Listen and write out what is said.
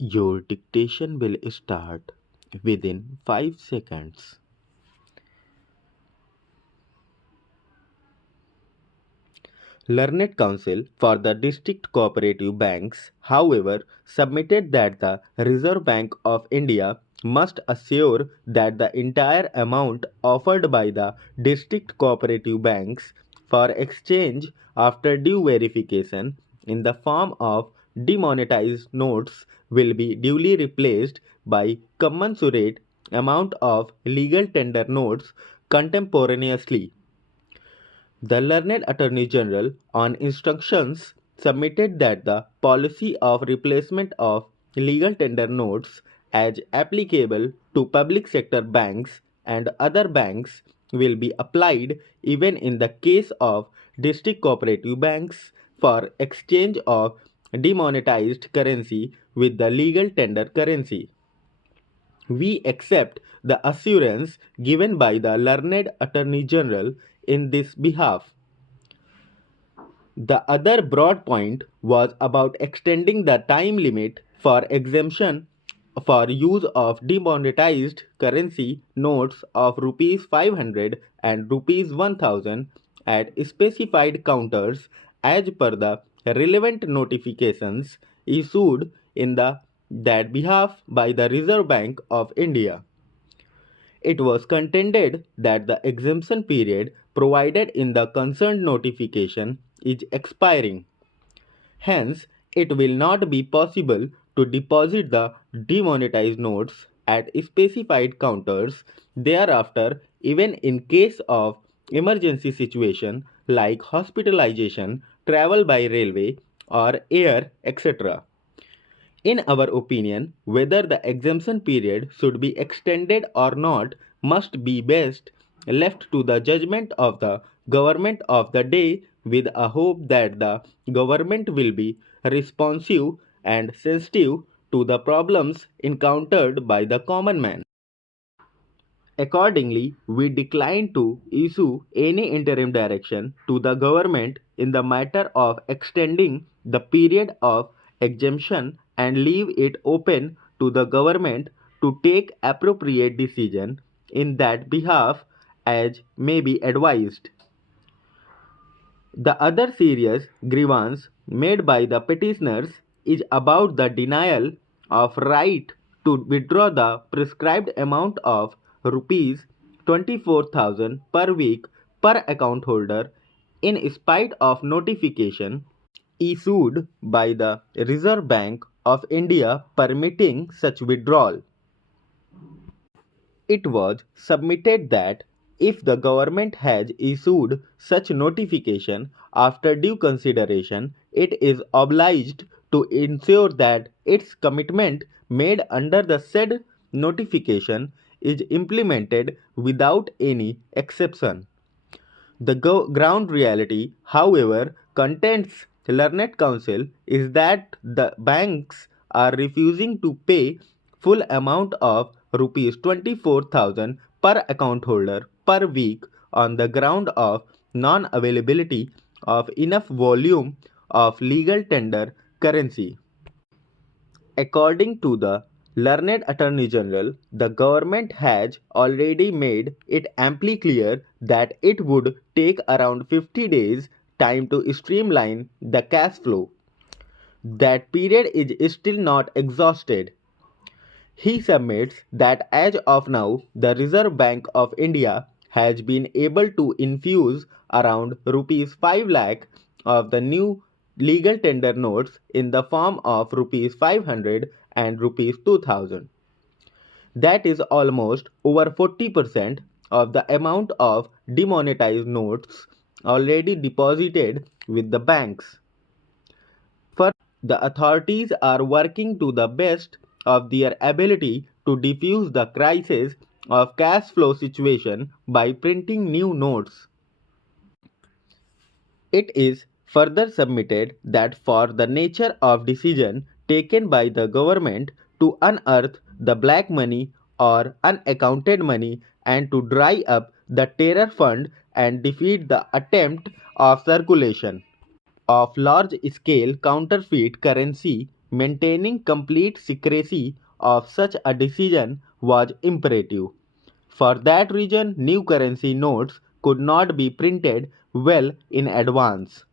Your dictation will start within 5 seconds. Learned Counsel for the District Cooperative Banks, however, submitted that the Reserve Bank of India must assure that the entire amount offered by the district cooperative banks for exchange after due verification in the form of demonetized notes will be duly replaced by commensurate amount of legal tender notes contemporaneously. The learned Attorney General, on instructions, submitted that the policy of replacement of legal tender notes as applicable to public sector banks and other banks will be applied even in the case of district cooperative banks for exchange of demonetized currency with the legal tender currency. We accept the assurance given by the learned Attorney General in this behalf. The other broad point was about extending the time limit for exemption for use of demonetized currency notes of rupees 500 and rupees 1000 at specified counters as per the relevant notifications issued in that behalf by the Reserve Bank of India. It was contended that the exemption period provided in the concerned notification is expiring. Hence, it will not be possible to deposit the demonetized notes at specified counters thereafter, even in case of emergency situation like hospitalization, travel by railway or air, etc. In our opinion, whether the exemption period should be extended or not must be best left to the judgment of the government of the day, with a hope that the government will be responsive and sensitive to the problems encountered by the common man. Accordingly, we decline to issue any interim direction to the government in the matter of extending the period of exemption and leave it open to the government to take appropriate decision in that behalf as may be advised. The other serious grievance made by the petitioners is about the denial of right to withdraw the prescribed amount of rupees 24,000 per week per account holder in spite of notification issued by the Reserve Bank of India permitting such withdrawal. It was submitted that if the government has issued such notification after due consideration, it is obliged to ensure that its commitment made under the said notification is implemented without any exception. The ground reality, however, contents learned counsel is that the banks are refusing to pay full amount of rupees 24,000 per account holder per week on the ground of non-availability of enough volume of legal tender currency. According to the learned Attorney General, the government has already made it amply clear that it would take around 50 days time to streamline the cash flow. That period is still not exhausted. He submits that as of now, the Reserve Bank of India has been able to infuse around rupees 5 lakh of the new legal tender notes in the form of rupees 500 and rupees 2000. That is almost over 40% of the amount of demonetized notes already deposited with the banks. Further, the authorities are working to the best of their ability to defuse the crisis of cash flow situation by printing new notes. It is further submitted that for the nature of decision taken by the government to unearth the black money or unaccounted money and to dry up the terror fund and defeat the attempt of circulation of large scale counterfeit currency Maintaining complete secrecy of such a decision was imperative. For that reason, new currency notes could not be printed well in advance.